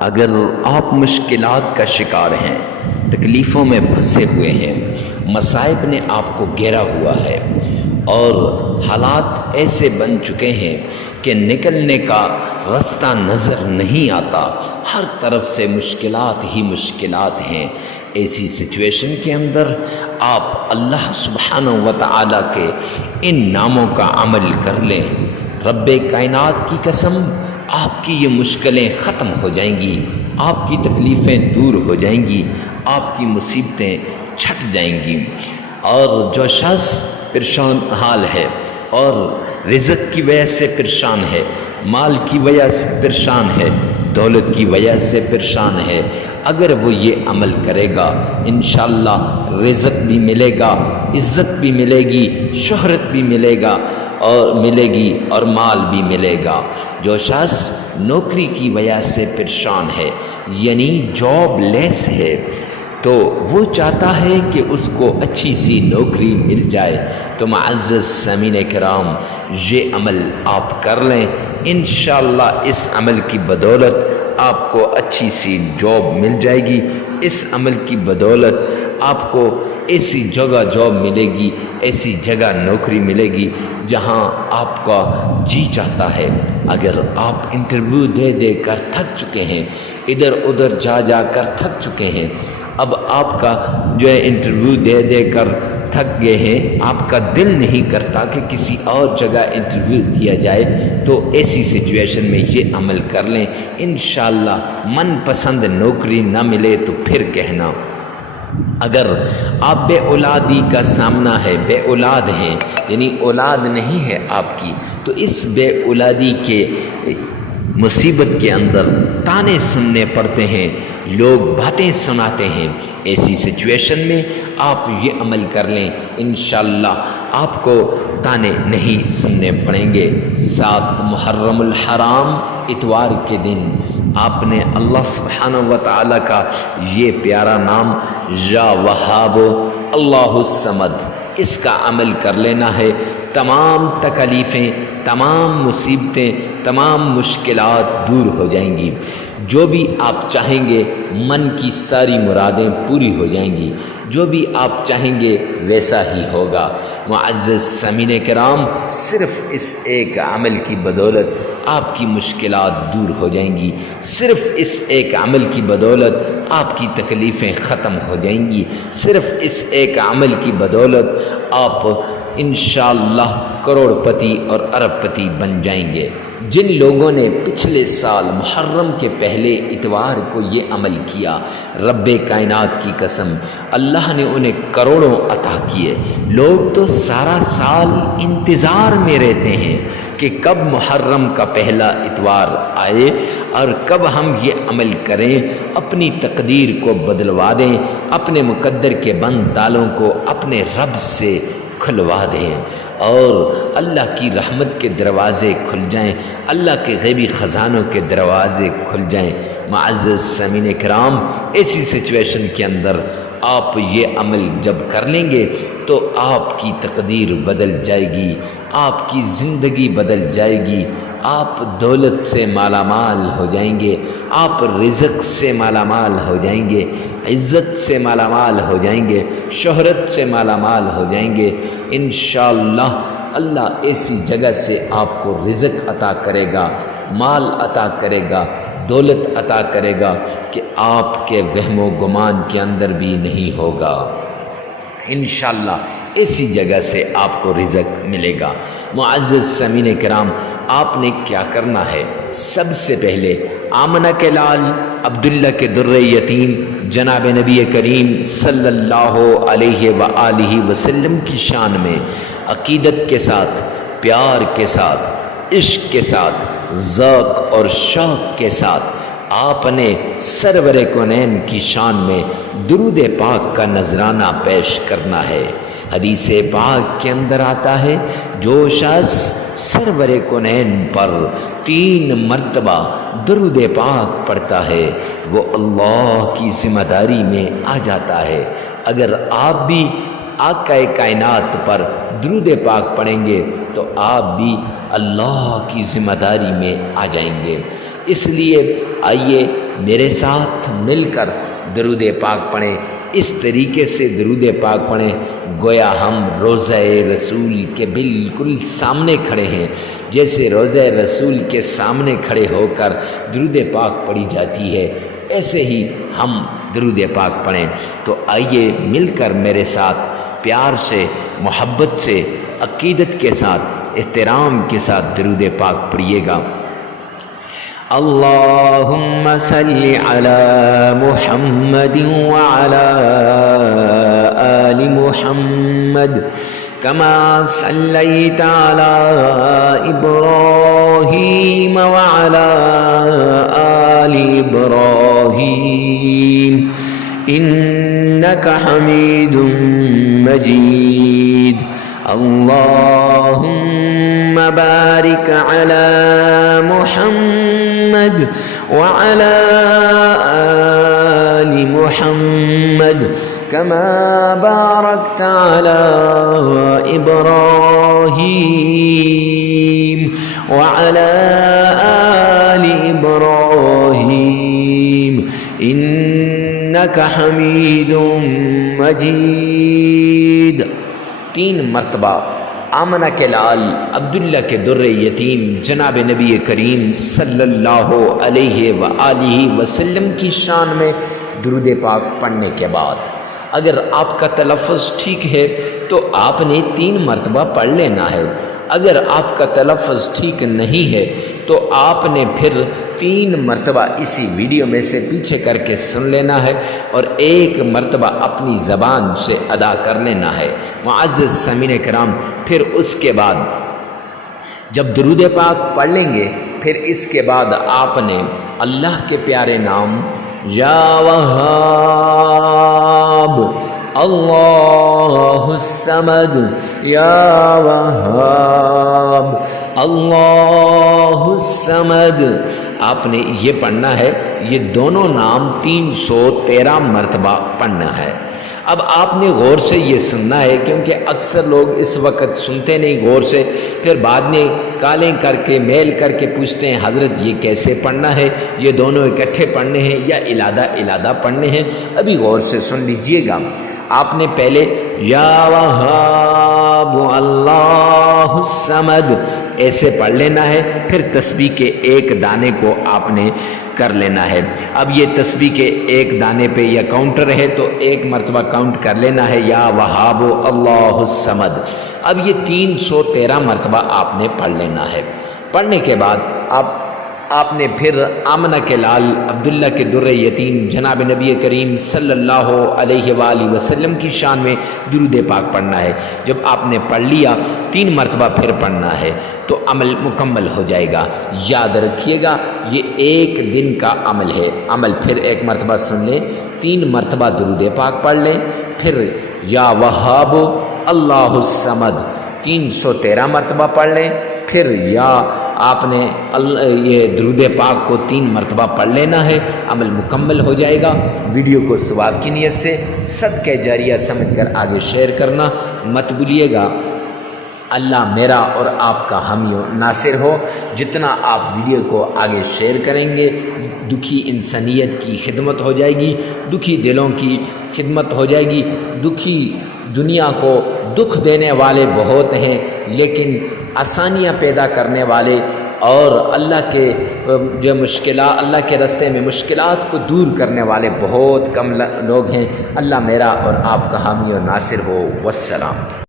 اگر آپ مشکلات کا شکار ہیں، تکلیفوں میں پھنسے ہوئے ہیں، مصائب نے آپ کو گھیرا ہوا ہے اور حالات ایسے بن چکے ہیں کہ نکلنے کا راستہ نظر نہیں آتا، ہر طرف سے مشکلات ہی مشکلات ہیں، ایسی سچویشن کے اندر آپ اللہ سبحانہ و تعالیٰ کے ان ناموں کا عمل کر لیں۔ رب کائنات کی قسم، آپ کی یہ مشکلیں ختم ہو جائیں گی، آپ کی تکلیفیں دور ہو جائیں گی، آپ کی مصیبتیں چھٹ جائیں گی۔ اور جو شخص پریشان حال ہے اور رزق کی وجہ سے پریشان ہے، مال کی وجہ سے پریشان ہے، دولت کی وجہ سے پریشان ہے، اگر وہ یہ عمل کرے گا انشاءاللہ رزق بھی ملے گا، عزت بھی ملے گی، شہرت بھی ملے گا اور مال بھی ملے گا۔ جو شخص نوکری کی وجہ سے پریشان ہے، یعنی جاب لیس ہے، تو وہ چاہتا ہے کہ اس کو اچھی سی نوکری مل جائے، تو معزز سامعین کرام یہ عمل آپ کر لیں، انشاءاللہ اس عمل کی بدولت آپ کو اچھی سی جاب مل جائے گی، اس عمل کی بدولت آپ کو ایسی جگہ جاب ملے گی، ایسی جگہ نوکری ملے گی جہاں آپ کا جی چاہتا ہے۔ اگر آپ انٹرویو دے دے کر تھک چکے ہیں، ادھر ادھر جا کر تھک چکے ہیں، اب آپ کا جو ہے انٹرویو دے دے کر تھک گئے ہیں، آپ کا دل نہیں کرتا کہ کسی اور جگہ انٹرویو دیا جائے، تو ایسی سچویشن میں یہ عمل کر لیں، انشاءاللہ من پسند نوکری نہ ملے تو پھر کہنا۔ اگر آپ بے اولادی کا سامنا ہے، بے اولاد ہیں، یعنی اولاد نہیں ہے آپ کی، تو اس بے اولادی کے مصیبت کے اندر تانے سننے پڑتے ہیں، لوگ باتیں سناتے ہیں، ایسی سچویشن میں آپ یہ عمل کر لیں، انشاءاللہ آپ کو تانے نہیں سننے پڑیں گے۔ 7 محرم الحرام اتوار کے دن آپ نے اللہ سبحانہ و تعالیٰ کا یہ پیارا نام یا وہاب اللہ الصمد، اس کا عمل کر لینا ہے، تمام تکلیفیں، تمام مصیبتیں، تمام مشکلات دور ہو جائیں گی، جو بھی آپ چاہیں گے من کی ساری مرادیں پوری ہو جائیں گی، جو بھی آپ چاہیں گے ویسا ہی ہوگا۔ معزز سامعین کرام، صرف اس ایک عمل کی بدولت آپ کی مشکلات دور ہو جائیں گی، صرف اس ایک عمل کی بدولت آپ کی تکلیفیں ختم ہو جائیں گی، صرف اس ایک عمل کی بدولت آپ انشاءاللہ کروڑ پتی اور ارب پتی بن جائیں گے۔ جن لوگوں نے پچھلے سال محرم کے پہلے اتوار کو یہ عمل کیا، رب کائنات کی قسم اللہ نے انہیں کروڑوں عطا کیے۔ لوگ تو سارا سال انتظار میں رہتے ہیں کہ کب محرم کا پہلا اتوار آئے اور کب ہم یہ عمل کریں، اپنی تقدیر کو بدلوا دیں، اپنے مقدر کے بند تالوں کو اپنے رب سے کھلوا دیں اور اللہ کی رحمت کے دروازے کھل جائیں، اللہ کے غیبی خزانوں کے دروازے کھل جائیں۔ معزز سامعین کرام، ایسی سچویشن کے اندر آپ یہ عمل جب کر لیں گے تو آپ کی تقدیر بدل جائے گی، آپ کی زندگی بدل جائے گی، آپ دولت سے مالا مال ہو جائیں گے، آپ رزق سے مالا مال ہو جائیں گے، عزت سے مالا مال ہو جائیں گے، شہرت سے مالا مال ہو جائیں گے، انشاءاللہ اللہ ایسی جگہ سے آپ کو رزق عطا کرے گا، مال عطا کرے گا، دولت عطا کرے گا کہ آپ کے وہم و گمان کے اندر بھی نہیں ہوگا، انشاءاللہ ایسی جگہ سے آپ کو رزق ملے گا۔ معزز سامعین کرام، آپ نے کیا کرنا ہے؟ سب سے پہلے آمنہ کے لال عبداللہ کے در یتیم جناب نبی کریم صلی اللہ علیہ وآلہ وسلم کی شان میں عقیدت کے ساتھ، پیار کے ساتھ، عشق کے ساتھ، ذوق اور شوق کے ساتھ آپ نے سرور کونین کی شان میں درود پاک کا نذرانہ پیش کرنا ہے۔ حدیث پاک کے اندر آتا ہے، جو شخص سرور کونین پر 3 مرتبہ درود پاک پڑھتا ہے وہ اللہ کی ذمہ داری میں آ جاتا ہے۔ اگر آپ بھی آقا کائنات پر درود پاک پڑھیں گے تو آپ بھی اللہ کی ذمہ داری میں آ جائیں گے۔ اس لیے آئیے میرے ساتھ مل کر درود پاک پڑھیں۔ اس طریقے سے درود پاک پڑھیں گویا ہم روضہ رسول کے بالکل سامنے کھڑے ہیں۔ جیسے روضہ رسول کے سامنے کھڑے ہو کر درود پاک پڑھی جاتی ہے، ایسے ہی ہم درود پاک پڑھیں۔ تو آئیے مل کر میرے ساتھ پیار سے، محبت سے، عقیدت کے ساتھ، احترام کے ساتھ درود پاک پڑھیے گا۔ اللہم صلی علی محمد وعلی آل محمد کما صلیت علی ابراہیم وعلی آل ابراہیم انک حمید مجید۔ اللہم بارک علی محمد وعلی آل محمد کما بارکت علی ابراہیم وعلی آل ابراہیم انک حمید مجید۔ 3 مرتبہ آمنہ کے لال عبداللہ کے در یتیم جناب نبی کریم صلی اللہ علیہ وآلہ وسلم کی شان میں درود پاک پڑھنے کے بعد اگر آپ کا تلفظ ٹھیک ہے تو آپ نے 3 مرتبہ پڑھ لینا ہے۔ اگر آپ کا تلفظ ٹھیک نہیں ہے تو آپ نے پھر 3 مرتبہ اسی ویڈیو میں سے پیچھے کر کے سن لینا ہے اور 1 مرتبہ اپنی زبان سے ادا کر لینا ہے۔ معزز سامعین کرام، پھر اس کے بعد جب درود پاک پڑھ لیں گے پھر اس کے بعد آپ نے اللہ کے پیارے نام یا وہاب، اللہ الصمد، یا وہاب، اللہ الصمد، آپ نے یہ پڑھنا ہے۔ یہ دونوں نام 313 مرتبہ پڑھنا ہے۔ اب آپ نے غور سے یہ سننا ہے کیونکہ اکثر لوگ اس وقت سنتے نہیں غور سے، پھر بعد میں کالیں کر کے میل کر کے پوچھتے ہیں حضرت یہ کیسے پڑھنا ہے، یہ دونوں اکٹھے پڑھنے ہیں یا علیحدہ علیحدہ پڑھنے ہیں؟ ابھی غور سے سن لیجئے گا۔ آپ نے پہلے یا وہاب اللہ الصمد ایسے پڑھ لینا ہے، پھر تسبیح کے 1 دانے کو آپ نے کر لینا ہے۔ اب یہ تسبیح کے 1 دانے پہ یا کاؤنٹر ہے تو 1 مرتبہ کاؤنٹ کر لینا ہے یا وہاب اللہ الصمد۔ اب یہ 313 مرتبہ آپ نے پڑھ لینا ہے۔ پڑھنے کے بعد آپ نے پھر آمنہ کے لال عبداللہ کے در یتیم جناب نبی کریم صلی اللہ علیہ وآلہ وسلم کی شان میں درود پاک پڑھنا ہے۔ جب آپ نے پڑھ لیا 3 مرتبہ پھر پڑھنا ہے تو عمل مکمل ہو جائے گا۔ یاد رکھیے گا یہ 1 دن کا عمل ہے۔ عمل پھر 1 مرتبہ سن لیں، 3 مرتبہ درود پاک پڑھ لیں، پھر یا وہاب اللہ الصمد 313 مرتبہ پڑھ لیں، پھر یا آپ نے یہ درود پاک کو 3 مرتبہ پڑھ لینا ہے، عمل مکمل ہو جائے گا۔ ویڈیو کو ثواب کی نیت سے صدقہ جاریہ سمجھ کر آگے شیئر کرنا مت بھولیے گا۔ اللہ میرا اور آپ کا حامی و ناصر ہو۔ جتنا آپ ویڈیو کو آگے شیئر کریں گے دکھی انسانیت کی خدمت ہو جائے گی، دکھی دلوں کی خدمت ہو جائے گی۔ دکھی دنیا کو دکھ دینے والے بہت ہیں لیکن آسانیاں پیدا کرنے والے اور اللہ کے اللہ کے راستے میں مشکلات کو دور کرنے والے بہت کم لوگ ہیں۔ اللہ میرا اور آپ کا حامی و ناصر ہو۔ والسلام۔